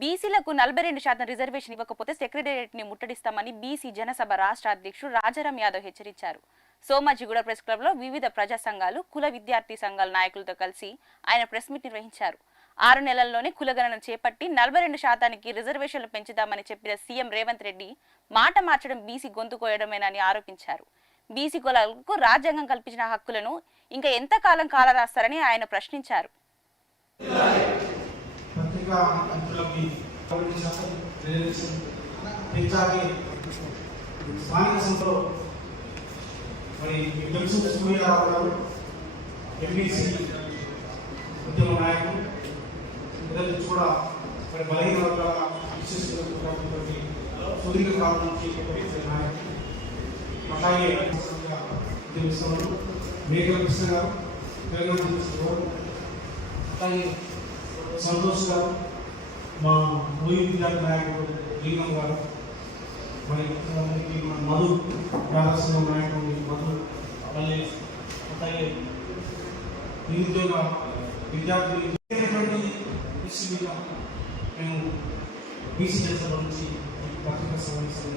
బీసీలకు 42% రిజర్వేషన్ ఇవ్వకపోతే సెక్రటేరియట్ ని ముట్టడిస్తామని బీసీ జనసభ రాష్ట్ర అధ్యక్షుడు రాజారాం యాదవ్ హెచ్చరించారు. సోమాజిగూడ ప్రెస్ క్లబ్ లో వివిధ ప్రజా సంఘాలు, కుల విద్యార్థి సంఘాల నాయకులతో కలిసి ఆయన ప్రెస్ మీట్ నిర్వహించారు. 6 నెలల్లోనే కులగణన చేపట్టి 42% రిజర్వేషన్లు పెంచుదామని చెప్పిన సీఎం రేవంత్ రెడ్డి మాట మార్చడం బీసీ గొంతు కోయడమేనని ఆరోపించారు. బీసీ కులాలకు రాజ్యాంగం కల్పించిన హక్కులను ఇంకా ఎంతకాలం కాలరాస్తారని ఆయన ప్రశ్నించారు. స్థానిక సంస్థలో మరి తెలుసు సూర్యారావు గారు ఎంబీసీ ఉద్యమ నాయకులు ఇద్దరు కూడా మరి బలహీన వర్గాల విశేషటువంటి సుదీర్ఘకాలం నుంచి నాయకులు అలాగే ఉద్యమిస్తున్నారు మేఘల కృష్ణ గారు అలాగే సంతోష్ గారు మా భూమి విద్యార్థి నాయకుడు లింగం గారు మరి మధు యాదవ నాయకుడు మధు మళ్ళీ అలాగే నిరుద్యోగ విద్యార్థులు మీద మేము బీసీ జనసభ నుంచి పత్రికా సమావేశం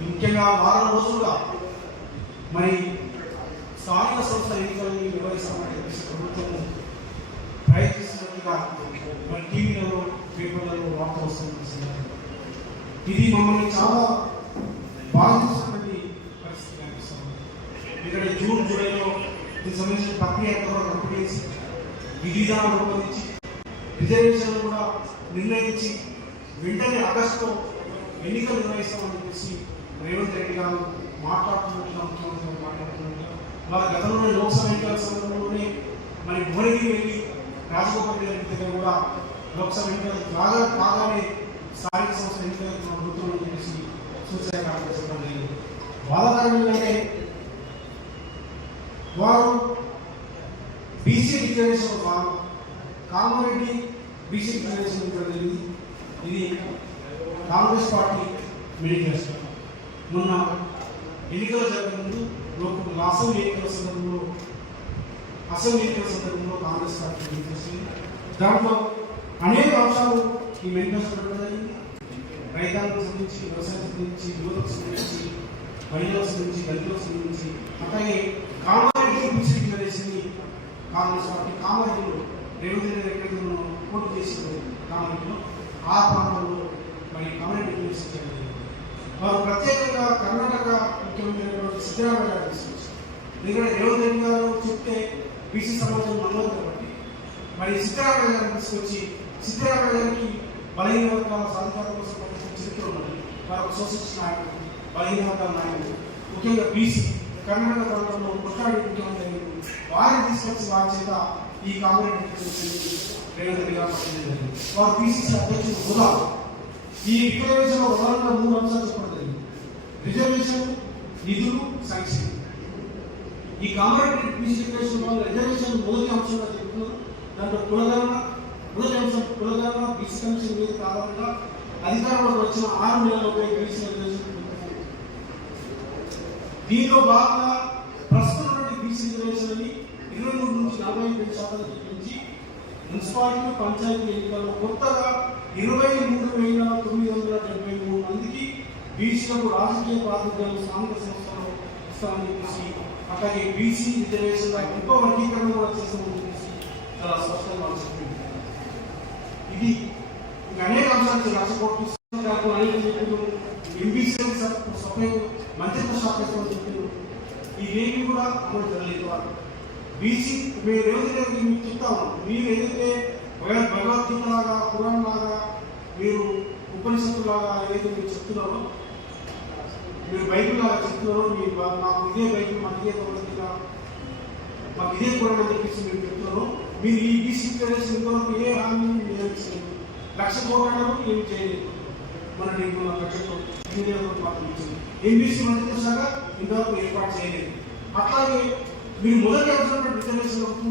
ముఖ్యంగా వారం రోజులుగా మరి స్థానిక సంస్థ ఎన్నికలను నిర్వహిస్తామని ప్రభుత్వం ప్రయత్నిస్తున్నట్టుగా మరి టీవీలలో పేపర్లలో వార్త వస్తున్న ఇది మమ్మల్ని చాలా బాధిస్తున్నటువంటి పరిస్థితి కనిపిస్తుంది. ఇక్కడ జూన్ జూలైలో దీనికి సంబంధించిన ప్రక్రియ కంప్లీట్ చేసి విధి విధానాలు రూపొందించి రిజర్వేషన్లు కూడా నిర్ణయించి వెంటనే ఆగస్టులో ఎన్నికలు నిర్వహిస్తామని చెప్పేసి రేవంత్ రెడ్డి గారు మాట్లాడుతున్నట్టుగా ముఖ్యమంత్రి మాట్లాడుతున్నట్టుగా వాళ్ళ గతంలో లోక్సభ ఎన్నికల సందర్భంలోనే మరి భువనగిరి వెళ్ళి రాజగోపాల్ గారి దగ్గర కూడా లోక్సభ ఎన్నికలు కాగానే స్థానిక సంస్థ ఎన్నికలకు ప్రభుత్వం చెప్పేసి సూచన చెప్పడం జరిగింది. బాధాకరం ఏంటంటే వారు BC declaration Kamareddy BC declaration ఇవ్వడం జరిగింది. ఇది కాంగ్రెస్ పార్టీ మేనిఫెస్టో మొన్న ఎన్నికలు జరిగే ముందు అసెంబ్లీ ఎన్నికల సందర్భంలో కాంగ్రెస్ పార్టీ మేనిఫెస్టో దాంట్లో అనేక అంశాలు ఈ మేనిఫెస్టో పెట్టడం జరిగింది. రైతాంగం సంబంధించి, వ్యవసాయం సంబంధించి, యువతకు సంబంధించి, మహిళలకు సంబంధించి, దళితులకు సంబంధించి అట్లాగే Kamareddy BC declaration Congress party కామారెడ్డిలో రేవంత్ రెడ్డి పోటీ చేసిన కామారెడ్డిలో ఆ ప్రాంతంలో మరి కామారెడ్డి డిక్లరేషన్ వారు ప్రత్యేకంగా కర్ణాటక ముఖ్యమంత్రి సిద్ధరామయ్య గారు తీసుకొచ్చారు. ఎందుకంటే రేవంత్ రెడ్డి గారు చెప్తే బీసీ సమాజం నమ్మదు కాబట్టి మరి సిద్ధరామయ్య గారిని తీసుకొచ్చి సిద్ధరామయ్య గారికి బలహీన వర్గాల సాధికారం కోసం చరిత్ర ఉన్నది. వారు సోషలిస్ట్ నాయకులు, బలహీన వర్గాల నాయకులు, ముఖ్యంగా బీసీ కర్ణాటక ప్రాంతంలో కొట్లాడి ముఖ్యమంత్రి వారిని తీసుకొచ్చి వారి చేత ఈ కాంగ్రెస్ రేవంత్ రెడ్డి గారు జరిగింది. వారు బీసీసీ అధ్యక్షుడు హోదా ఈ డిక్లరేషన్ లో ప్రధానంగా 3 అంశాలు చెప్పడం జరిగింది. రిజర్వేషన్, నిధులు, సంక్షేమం. ఈ కాంగ్రెస్ బీసీ డిక్లరేషన్ వల్ల రిజర్వేషన్ మొదటి అంశంగా చెప్తున్నారు. దాంట్లో మొదటి అంశం కులగణన బీసీ కమిషన్ మీద కారణంగా అధికారంలోకి వచ్చిన 6 నెలలపై బీసీ రిజర్వేషన్. దీనిలో భాగంగా ప్రస్తుతం బీసీ రిజర్వేషన్ అని 23 నుంచి 45% పెంచి మున్సిపాలిటీ, పంచాయతీ ఎన్నికల్లో కొత్తగా 23,973 మందికి బీసీలకు రాజకీయ ప్రాతినిధ్యాలు స్థానిక సంస్థలో ఇస్తామని చెప్పేసి అట్లాగే బీసీ రిజర్వేషన్ ఉప వర్గీకరణ కూడా చేస్తామని చెప్పేసి చాలా స్పష్టంగా చెప్పింది. ఇది ఇంకా అనేక అంశాలు లక్ష కోట్లు అనేక చెప్పారు. ఎంబీసీ సపరేట్ మంత్రిత్వ శాఖ చెప్పారు. ఇవేమి కూడా అమలు జరగలేదు. బీసీ మేము రేవంత్ రెడ్డి మీకు చెప్తాము, మీరు ఏదైతే భగవద్గీత లాగా, పురాణం లాగా, మీరు ఉపనిషత్తులాగా ఏదైతే మీరు చెప్తున్నారో, మీరు బైబిల్ లాగా చెప్తున్నారో, మీరు మాకు ఇదే బైబిల్, మాకు ఇదే భగవద్గీత, మాకు ఇదే పురాణం అని చెప్పేసి మీరు చెప్తున్నారో, మీరు ఈ బీసీ డిక్లరేషన్ ఇంతవరకు ఏ హామీ నిర్వహించలేదు. 1,00,000 కోట్లు అన్నారు, ఏమి చేయలేదు. మన నేను 1,00,000 కోట్లు మాకు ఇచ్చింది. ఎంబీసీ మంత్రిత్వ శాఖ ఇంతవరకు ఏర్పాటు చేయలేదు. అట్లాగే మీరు మొదటి అవసరం రిజర్వేషన్ వచ్చే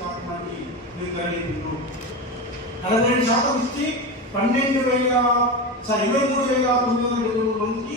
కార్యక్రమానికి మీరు 42% ఇచ్చి 23,973 మందికి